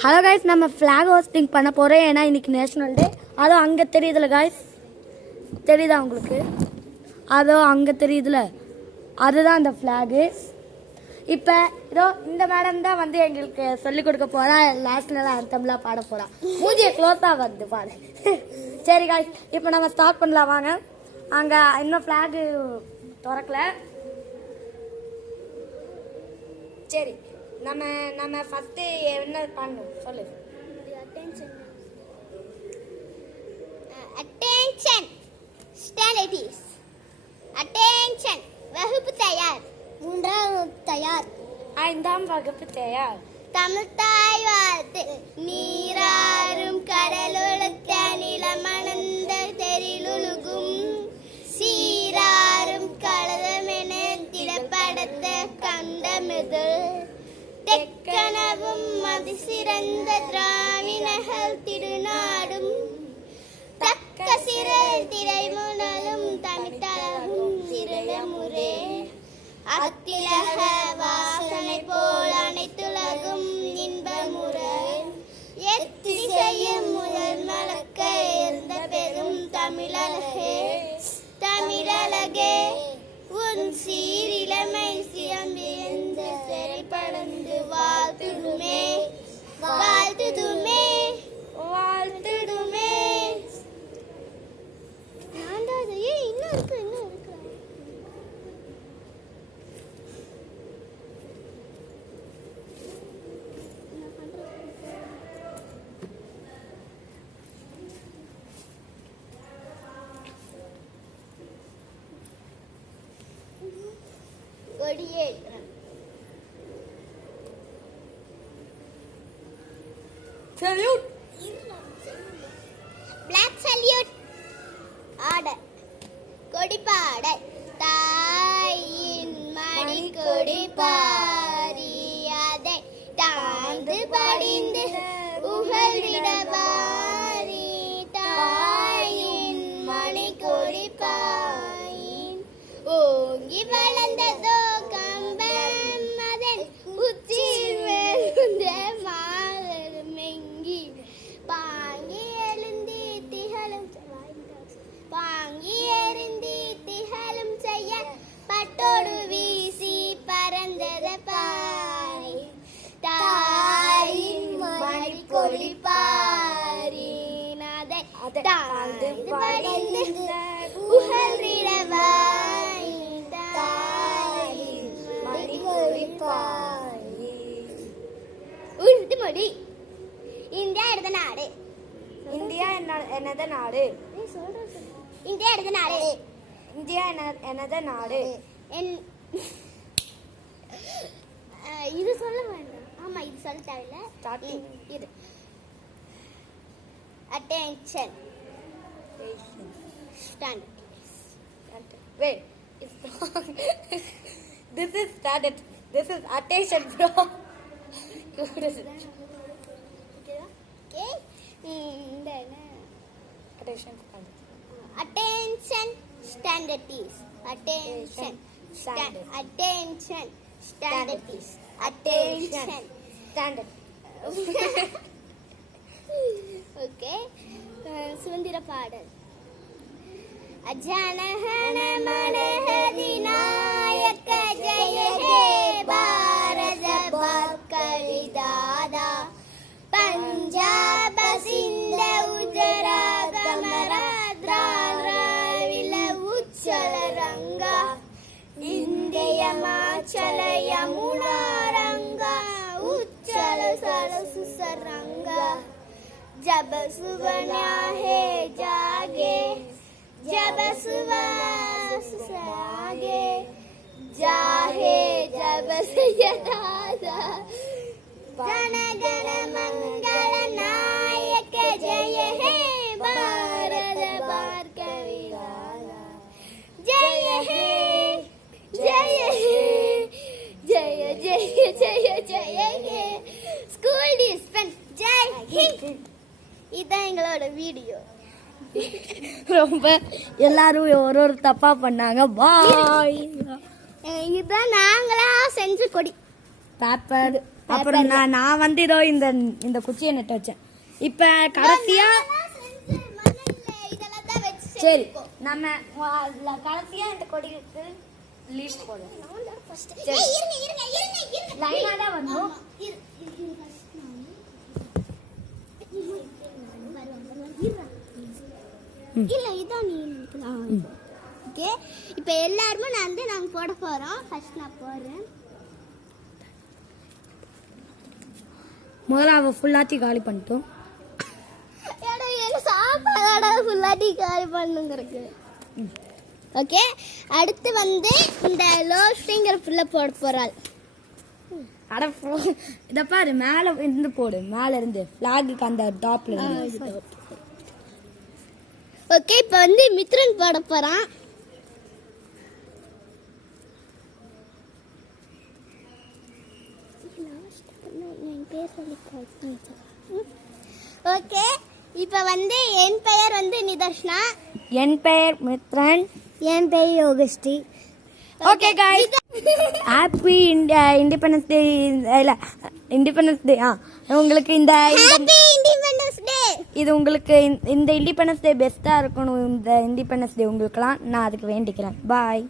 Hello guys, நம்ம flag hosting பண்ண போகிறோம். ஏன்னா இன்றைக்கி நேஷ்னல் டே. அதோ அங்கே தெரியுதுல காய்ஸ், தெரியுதா உங்களுக்கு? அதோ அங்கே தெரியுதுல, அதுதான் அந்த ஃப்ளாகு. இப்போ இதோ இந்த மேடம் தான் வந்து எங்களுக்கு சொல்லிக் கொடுக்க போகிறா. நேஷ்னல் ஆந்தம்லாம் பாட போகிறா. மூஞ்சியை க்ளோஸாக வந்து பாடு. சரி காய்ஸ், இப்போ நம்ம ஸ்டார்ட் பண்ணலாம் வாங்க. அங்கே இன்னும் ஃப்ளாகு திறக்கல. சரி, நம்ம ஃபர்ஸ்ட் என்ன பண்ணணும் சொல்லு. Attention stand at ease. அட்டென்ஷன் வகுப்பு தயார். 3ஆம் தயார். 5ஆம் வகுப்பு தயார். தமிழ் தாய் வாழ்த்து. நீராறும் கடலுளுத்த நிலமணந்த தெரிலுழுகும் சீராறும் கலதமென திடப்படத்த கண்டமிதழ் தெக்கனவும் அதிசிறந்த திராவினர்கள் திருநாடும் தக்க சிறல் திரைமுனலும் தமிழ்த்தளவும் சிறமுறை அத்திலக வாசனை போல் அனைத்துலகும் இன்பமுறை எத்திசையும் முதல் மலக்க இருந்த பெரும் தமிழழகே. தமிழழகே உன் சீரிழமை சியம்பியந்த செயல்படந்து வாழ்த்துடுமே வாழ்த்துடுமே வாழ்த்துடுமே. இன்னும் இருக்கு. Salute. Black salute. Order. கொடிபாடல். தாயின் மணி கொடிபாரி அதை தாழ்ந்து படிந்து உகழ்விடபாரி தாயின் மணி கொடிபாயின் ஓங்கி வளர்ந்ததோ கம்பம் அதன் உச்சி மேலுந்த மாறுமெங்கி பாங்கி எழுந்தி திகழும் பாங்கி எறிந்தி திகழும் செய்ய பட்டோடு வீசி பறந்தத பாரி தாயின் மணி கொடி பாரி அதை தாழ்ந்து படிந்து உகழ்விடவாய் தாயின் மணி கொடி பாரி. உறுதிமொழி. இந்தியா எடுத்த நாடு. இந்தியா எனது நாடு. இந்தியா எடுத்த நாடு. இந்தியா எனது நாடு. இது சொல்ல வேண்டாம். ஆமா, இது சொல்ல தேவையில்ல. இது attention stand. Wait, it's wrong. This is started. This is attention, bro. What is it? Okay. Attention standard. Attention standardies. Attention standard. Attention standardies. Attention Standard. Okay. சுதந்திர பாடல். அஜனஹன மனஹதி நாயக ஜெய ஹே பாரத பாக்கலிதாதா பஞ்சாப சிந்த உஜராத மராத்ராவில உச்சல ரங்கா இந்திய மாச்சல யமுனா ரங்கா உச்சல சரசு சரங்கா जब सुबह है जागे जब सुबह आगे जाहे जब सयदादा जन गण मंगल नायक जय हे भारत भारत विराला जय हे जय हे जय जय जय जय हे स्कूल डिस्पेंस जय हिंद. இதான் எங்களோட வீடியோ. ரொம்ப எல்லாரும் ஒரு தப்பா பண்ணாங்க. பாய். இதுதான் நாங்களா செஞ்ச கொடி. பேப்பர். அப்புறம் நான் வந்து இதோ இந்த குச்சியை நட்டு வச்சேன். இப்போ கடைசியா சரி நம்ம கடைசியா இந்த கொடிக்கு லீவ் போடுவோம். லைனா தான் வரணும். இல்ல இதான் நீ ஓகே. இப்போ எல்லாருமே நாங்க போட போறோம். ஃபர்ஸ்ட் நான் போடுறேன். முதல்ல அவ ஃபுல்லாத்தி காலி பண்ணிட்டோம். சாப்பாடோட ஃபுல்லாட்டி காலி பண்ணுங்கிறதுக்கு. ஓகே, அடுத்து வந்து இந்த லோஸ்டிங்கர் ஃபுல்லா போட போறாள். அட இத பாரு, மேல இருந்து போடு, மேல இருந்து ஃபிளாகுக்கு அந்த டாப்ல இருந்து. ஓகே, இப்போ வந்து மித்ரன் போட போறான். ஓகே, இப்போ வந்து என் பெயர் வந்து நிதர்ஷனா. என் பெயர் மித்ரன். என் பெயர் Yogashree. Okay guys, happy independence day. இல்ல இண்டிபெண்டன்ஸ் டே. உங்களுக்கு இந்த ஹாப்பி இண்டிபெண்டன்ஸ் டே. இது உங்களுக்கு இந்த இண்டிபெண்டன்ஸ் டே பெஸ்டா இருக்கணும். இந்த இண்டிபெண்டன்ஸ் டே உங்களுக்குலாம் நான் அதுக்கு வேண்டிக்கிறேன். பாய்.